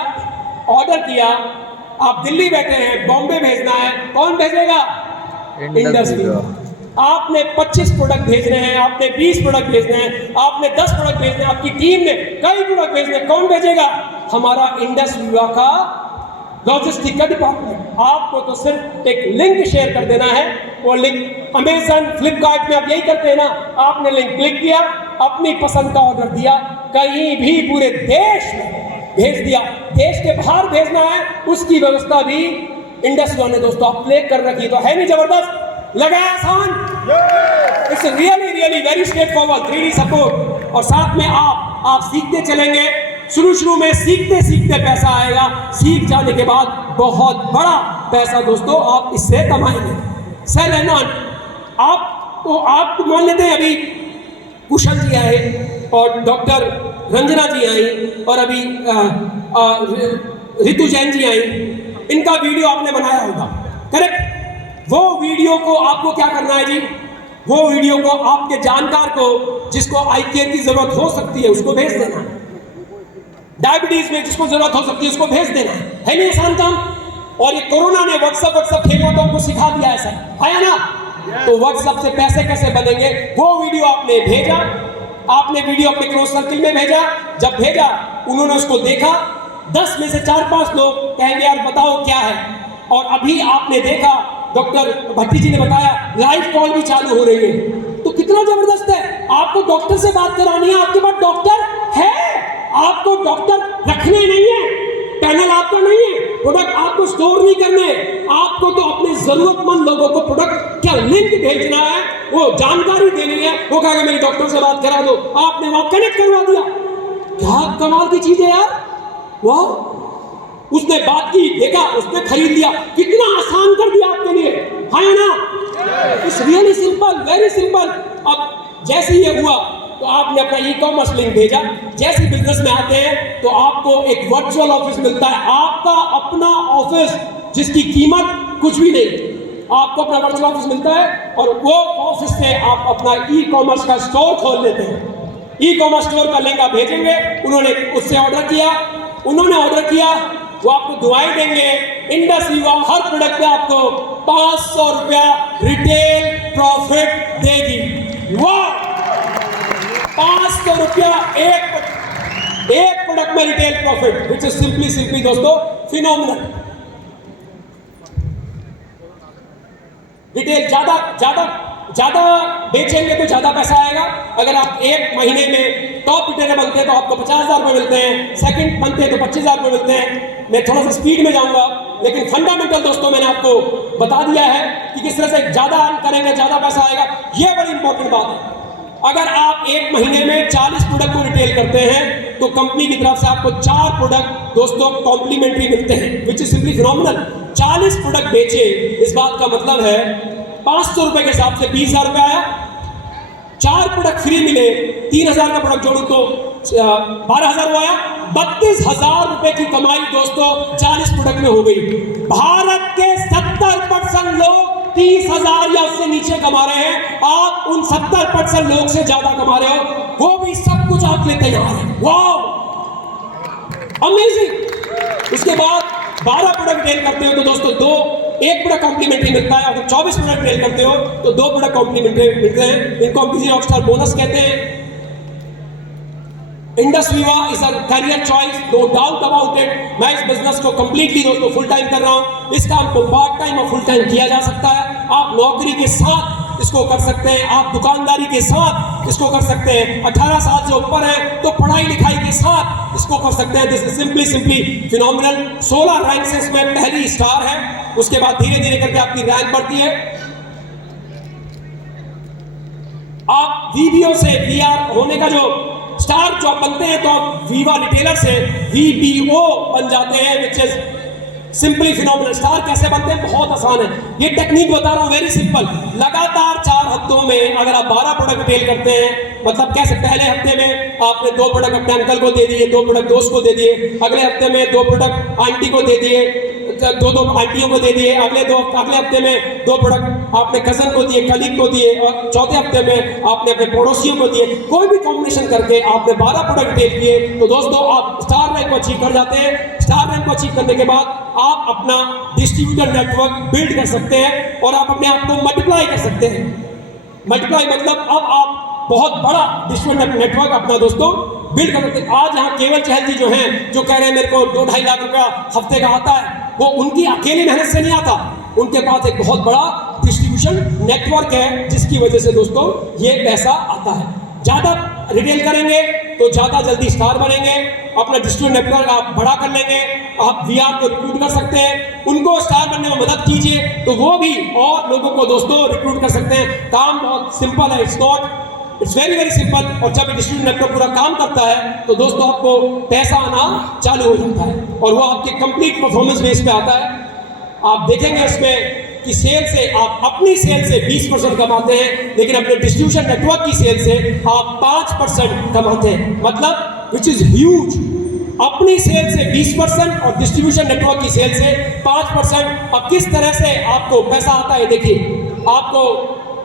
ऑर्डर किया, आप दिल्ली बैठे हैं, बॉम्बे भेजना है, कौन भेजेगा? Indus Viva. आपने 25 प्रोडक्ट भेजने हैं, आपने 20 प्रोडक्ट भेजने हैं, आपने 10 प्रोडक्ट भेजने हैं, आपकी टीम ने कई प्रोडक्ट भेजने हैं, कौन भेजेगा? हमारा इंडस वीवा का लॉजिस्टिक का डिपार्टमेंट। आपको तो सिर्फ एक लिंक शेयर कर देना है, वो लिंक अमेजन फ्लिपकार्ट में आप यही करते हैं ना, आपने लिंक क्लिक किया, अपनी पसंद का ऑर्डर दिया, कहीं भी पूरे देश में भेज दिया। देश के बाहर भेजना है उसकी व्यवस्था भी इंडस वीवा ने दोस्तों आप प्ले कर रखी, तो है नहीं जबरदस्त? लगा आसान? It's really really very straight forward 3D support. और साथ में आप सीखते चलेंगे, शुरू में सीखते सीखते पैसा आएगा, सीख जाने के बाद बहुत बड़ा पैसा दोस्तों आप इससे कमाएंगे। Sell and earn. आप मान लेते हैं अभी कुशल जी आए और डॉक्टर रंजना जी आई और अभी रितु जैन जी आई, इनका वीडियो आपने बनाया होगा, करेक्ट? वो वीडियो को आपको क्या करना है जी? वो वीडियो को आपके जानकार को, जिसको आई केयर की जरूरत हो सकती है, उसको भेज देना है। डायबिटीज में जिसको जरूरत हो सकती है उसको भेज देना है नहीं आसान काम? और ये कोरोना ने व्हाट्सएप फेंका तो हमको सिखा दिया ऐसा है ना? तो व्हाट्सएप से पैसे कैसे बनेंगे, वो वीडियो आपने भेजा, आपने वीडियो अपने क्लोज सर्किल में भेजा। जब भेजा उन्होंने उसको देखा, 10 में से 4-5 लोग कहेंगे यार बताओ क्या है, और अभी आपने देखा डॉक्टर भट्टी जी ने बताया लाइव कॉल भी चालू हो रही है, तो कितना जबरदस्त है। आपको डॉक्टर से बात करानी है, आपके पास डॉक्टर है, आपको डॉक्टर रखने नहीं है, पैनल आपका नहीं है, प्रोडक्ट आपको स्टोर नहीं करने, आपको तो अपने जरूरतमंद लोगों को प्रोडक्ट क्या लिंक भेजना है, वो जानकारी देनी है। वो कहेगा मेरी डॉक्टर से बात करा दो, आपने वहां कनेक्ट करवा दिया। क्या कमाल की चीज है यार, वाह। उसने बात की, देखा, उसने खरीद लिया, कितना आसान कर दिया आपके लिए, है ना? It's really simple, very simple. अब जैसे ये हुआ तो आपने अपना ई-कॉमर्स लिंक भेजा, जैसे बिजनेस में आते हैं तो आपको एक वर्चुअल ऑफिस मिलता है, आपका अपना ऑफिस जिसकी कीमत कुछ भी नहीं, आपको अपना वर्चुअल ऑफिस मिलता है, और वो ऑफिस से आप अपना ई-कॉमर्स का स्टोर खोल लेते हैं। ई-कॉमर्स स्टोर का लिंक आप भेजेंगे, उन्होंने उससे ऑर्डर किया, उन्होंने ऑर्डर किया, वो आपको दुआएं देंगे। इंडस वीवा हर प्रोडक्ट पे आपको 500 रुपया रिटेल प्रॉफिट देगी। वाह, 500 रुपया एक प्रोडक्ट में retail profit, which is simply दोस्तों फिनोमिनल। रिटेल ज्यादा बेचेंगे तो ज्यादा पैसा आएगा। अगर आप एक महीने में टॉप रिटेलर बनते हैं तो आपको 50,000 रुपये मिलते हैं, सेकंड बनते हैं तो 25,000 रुपये मिलते हैं। मैं थोड़ा सा स्पीड में जाऊंगा, लेकिन फंडामेंटल दोस्तों मैंने आपको बता दिया है कि किस तरह से ज्यादा अर्न करेंगे ज्यादा पैसा आएगा। यह बड़ी इंपॉर्टेंट बात है। अगर आप एक महीने में 40 प्रोडक्ट को रिटेल करते हैं तो कंपनी की तरफ से आपको 4 प्रोडक्ट दोस्तों कॉम्प्लीमेंट्री मिलते हैं, which is simply phenomenal. 40 product बेचे, इस बात का मतलब है 500 रुपए के हिसाब से 20,000 रुपए आया। 4 प्रोडक्ट फ्री मिले, 3,000 का प्रोडक्ट जोड़ू तो 12,000 हुआ, 32,000 रुपए की कमाई दोस्तों 40 प्रोडक्ट में हो गई। भारत के 70% लोग 30,000 या उससे नीचे कमा रहे हैं, आप उन 70% लोग से ज्यादा कमा रहे हो, वो भी सब कुछ आप लिए तैयार है। Wow, amazing. उसके बाद 12 प्रोडक्ट डील करते हो तो दोस्तों एक प्रोडक्ट कॉम्प्लीमेंट्री मिलता है। अगर 24 प्रोडक्ट डील करते हो तो 2 प्रोडक्ट कॉम्प्लीमेंट्री मिलते हैं। इनको हम किसी रॉकस्टार बोनस कहते हैं। Indus Viva is a career choice, no doubt about it. मैं इस बिजनेस को कंप्लीटली दोस्तों फुल टाइम कर रहा हूं। इस काम को पार्ट टाइम और फुल टाइम किया जा सकता है। आप नौकरी के साथ इसको कर सकते हैं, आप दुकानदारी के साथ इसको कर सकते हैं। 18 साल से ऊपर है तो पढ़ाई लिखाई के साथ इसको कर सकते हैं। This is simply phenomenal. 16 rank से इसमें पहली स्टार है। उसके बाद धीरे धीरे करके आपकी रैंक बढ़ती है। आप वीबीओ से वीआर होने का जो स्टार जॉब बनते हैं तो आप वीवा रिटेलर से वीबीओ बन जाते हैं, which is simply phenomenal. Star कैसे बनते हैं? बहुत आसान है, ये टेक्निक बता रहा हूं, वेरी सिंपल। लगातार 4 हफ्तों में अगर आप 12 प्रोडक्ट डील करते हैं, मतलब कैसे, पहले हफ्ते में आपने 2 प्रोडक्ट अपने अंकल को दे दिए, 2 प्रोडक्ट दोस्त को दे दिए, अगले हफ्ते में 2 प्रोडक्ट आंटी को दे दिए, 2 आंटियों को दे दिए, अगले हफ्ते में 2 प्रोडक्ट आपने कजन को दिए, कलीग को दिए, और चौथे हफ्ते में आपने अपने पड़ोसियों को दिए। कोई भी कॉम्बिनेशन करके आपने 12 प्रोडक्ट डील किए तो दोस्तों आप स्टार रैंक को अचीव कर जाते हैं। स्टार रैंक को अचीव करने के बाद आप अपना डिस्ट्रीब्यूटर नेटवर्क बिल्ड कर सकते हैं और आप अपने आप को मल्टीप्लाई कर सकते हैं। मल्टीप्लाई मतलब अब आप बहुत बड़ा डिस्ट्रीब्यूटर नेटवर्क अपना दोस्तों बिल्ड कर सकते हैं। आज यहाँ केवल चहल जी जो हैं, जो कह रहे हैं मेरे को 2-2.5 लाख रुपया हफ्ते का आता है, वो उनकी अकेली मेहनत से नहीं आता। उनके पास एक बहुत बड़ा डिस्ट्रीब्यूशन नेटवर्क है, जिसकी वजह से दोस्तों ये पैसा आता है। ज्यादा रिटेल करेंगे तो ज्यादा जल्दी स्टार बनेंगे। अपना डिस्ट्रीब्यूटर नेटवर्क आप बड़ा कर लेंगे, आप वीआर को रिक्रूट कर सकते हैं, उनको स्टार बनने में मदद कीजिए तो वो भी और लोगों को दोस्तों रिक्रूट कर सकते हैं। काम बहुत सिंपल है, इट्स वेरी वेरी सिंपल। और जब डिस्ट्रीब्यूटर नेटवर्क पूरा काम करता है तो दोस्तों आपको पैसा आना चालू हो जाता है और वो आपके कंप्लीट परफॉर्मेंस बेस पे आता है। आप देखेंगे इसमें कि सेल से, आप अपनी सेल से 20% कमाते हैं, लेकिन अपने डिस्ट्रीब्यूशन नेटवर्क की सेल से आप 5% कमाते हैं, मतलब विच इज ह्यूज। अपनी सेल से 20% और डिस्ट्रीब्यूशन नेटवर्क की सेल से 5%। अब किस तरह से आपको पैसा आता है देखिए, आपको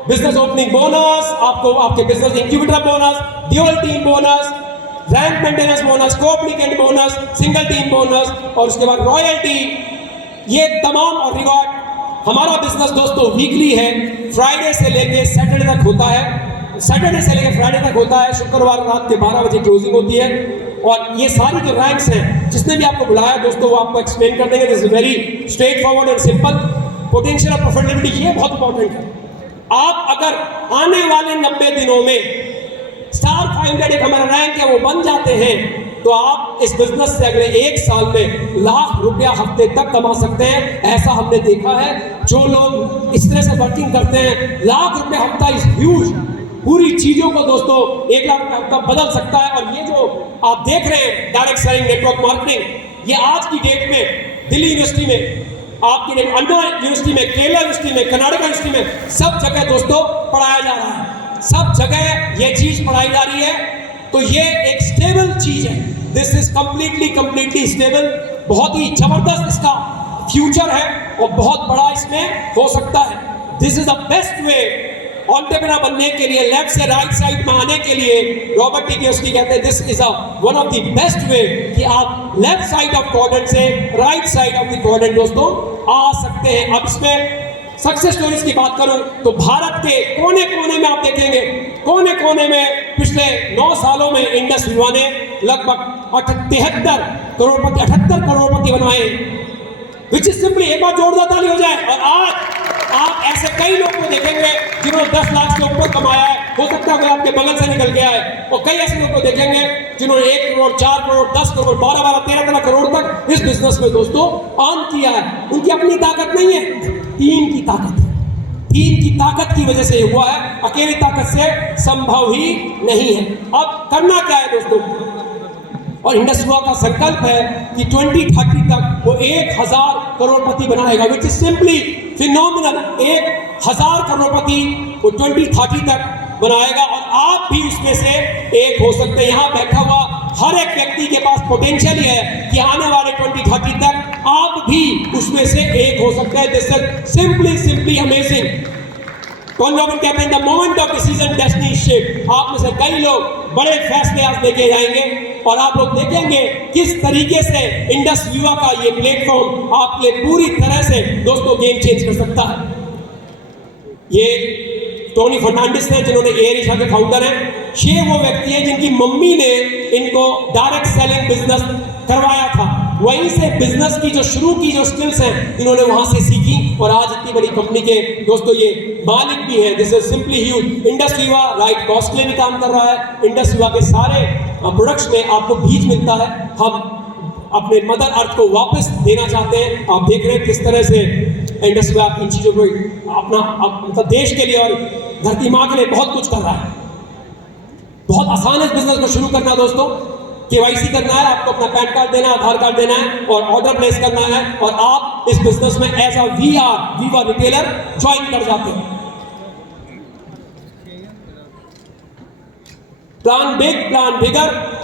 बिजनेस ओपनिंग बोनस, आपको आपके business incubator bonus, dual team bonus, rank maintenance bonus, coapplicant bonus, single team bonus और उसके बाद रॉयल्टी, ये तमाम और रिवॉर्ड। हमारा बिजनेस दोस्तों वीकली है, फ्राइडे से लेके सैटरडे तक होता है। सैटरडे से लेकर फ्राइडे तक होता है। शुक्रवार रात के 12 बजे क्लोजिंग होती है। और ये सारी जो रैंक्स हैं, जिसने भी आपको बुलाया दोस्तों वो आपको एक्सप्लेन कर देंगे। This is very straight forward and simple. Potential और प्रॉफिटेबिलिटी, ये बहुत इंपॉर्टेंट है। आप अगर आने वाले 90 दिनों में स्टार 500 एक हमारा रैंक है वो बन जाते हैं तो आप इस बिजनेस से अगले 1 साल में लाख रुपया हफ्ते तक कमा सकते हैं। ऐसा हमने देखा है। जो लोग इस तरह से वर्किंग करते हैं, लाख रुपया हफ्ता इज ह्यूज। पूरी चीजों को दोस्तों 1 लाख रुपया हफ्ता बदल सकता है। और ये जो आप देख रहे हैं डायरेक्ट सेलिंग नेटवर्क मार्केटिंग, ये आज की डेट में दिल्ली यूनिवर्सिटी में, आपकी अन्ना यूनिवर्सिटी में, केरला यूनिवर्सिटी में, कर्नाटक यूनिवर्सिटी में, सब जगह दोस्तों पढ़ाया जा रहा है। सब जगह ये चीज पढ़ाई जा रही है। तो ये एक स्टेबल चीज है। This is completely stable. बहुत ही जबरदस्त इसका फ्यूचर है और बहुत बड़ा इसमें हो सकता है। This is the best way entrepreneur बनने के लिए, लेफ्ट से राइट साइड में आने के लिए। रॉबर्ट टी कियोसाकी कहते हैं this is one of the best way कि आप लेफ्ट साइड ऑफ क्वाड्रेंट से right side of the quadrant दोस्तों आ सकते हैं। अब इसमें सक्सेस स्टोरीज की बात करूं तो भारत के कोने कोने में आप देखेंगे, कोने कोने में पिछले 9 सालों में इंडस वीवा ने लगभग 78 करोड़पति बनाए, विच इज सिंपली, एक बार जोरदार ताली हो जाए। और आज आप ऐसे कई लोग को देखेंगे जिन्होंने 10 लाख से ऊपर कमाया है, हो सकता है कोई आपके बगल से निकल गया है। और कई ऐसे लोग को देखेंगे जिन्होंने 1 करोड़, 4 करोड़, 10 करोड़, 12, 13 करोड़ तक इस बिजनेस में दोस्तों अर्न किया है। उनकी अपनी ताकत नहीं है, टीम की ताकत है। टीम की ताकत की वजह से हुआ है, अकेली ताकत से संभव ही नहीं है। अब करना क्या है दोस्तों, और इंडस वीवा का संकल्प है कि 2030 तक वो 1000 करोड़पति बनाएगा, विच इज सिंपली फिनोमिनल। 1000 करोड़पति वो 2030 तक बनाएगा और आप भी उसमें से एक हो सकते हैं। यहाँ बैठा हुआ हर एक व्यक्ति के पास पोटेंशियल है कि आने वाले 2030 तक आप भी उसमें से एक हो सकते हैं। This is simply amazing. Tony Robbins कहते हैं the moment of decision destiny shape. आप में से कई लोग बड़े फैसले आज लेके जाएंगे और आप लोग देखेंगे किस तरीके से इंडस विवा का ये प्लेटफॉर्म आपके लिए पूरी तरह से दोस्तों गेम चेंज कर सकता है। ये टोनी फर्नांडिस हैं जिन्होंने एयर एशिया के फाउंडर हैं। ये वो व्यक्ति हैं जिनकी मम्मी ने इनको डायरेक्ट सेलिंग बिजनेस करवाया था। वहीं से बिजनेस की जो शुरू की जो स्किल्स हैं इन्होंने वहां से सीखी और आज इतनी बड़ी कंपनी के दोस्तों ये मालिक भी है। This is simply huge. Indus विवा राइट कॉस्ट के लिए भी काम कर रहा है। इंडस विवा के सारे प्रोडक्ट्स में आपको बीज मिलता है। हम अपने मदर अर्थ को वापस देना चाहते हैं। आप देख रहे हैं किस तरह से इंडस विवा इन चीजों को अपना मतलब देश के लिए और धरती माँ के लिए बहुत कुछ कर रहा है। बहुत आसान है इस बिजनेस को शुरू करना दोस्तों। केवाईसी करना है, आपको अपना पैन कार्ड देना है, आधार कार्ड देना है और ऑर्डर प्लेस करना है और आप इस बिजनेस में as a Viva retailer join कर जाते हैं। Plan big, plan bigger.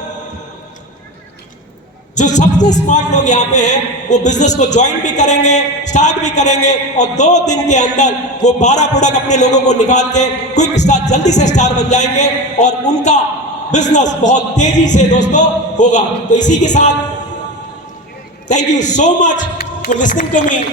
जो सबसे स्मार्ट लोग यहां पे हैं वो बिजनेस को ज्वाइन भी करेंगे, स्टार्ट भी करेंगे और 2 दिन के अंदर वो 12 प्रोडक्ट अपने लोगों को निकाल के क्विक स्टार जल्दी से स्टार बन जाएंगे और उनका बिजनेस बहुत तेजी से दोस्तों होगा। तो इसी के साथ thank you so much for listening to me.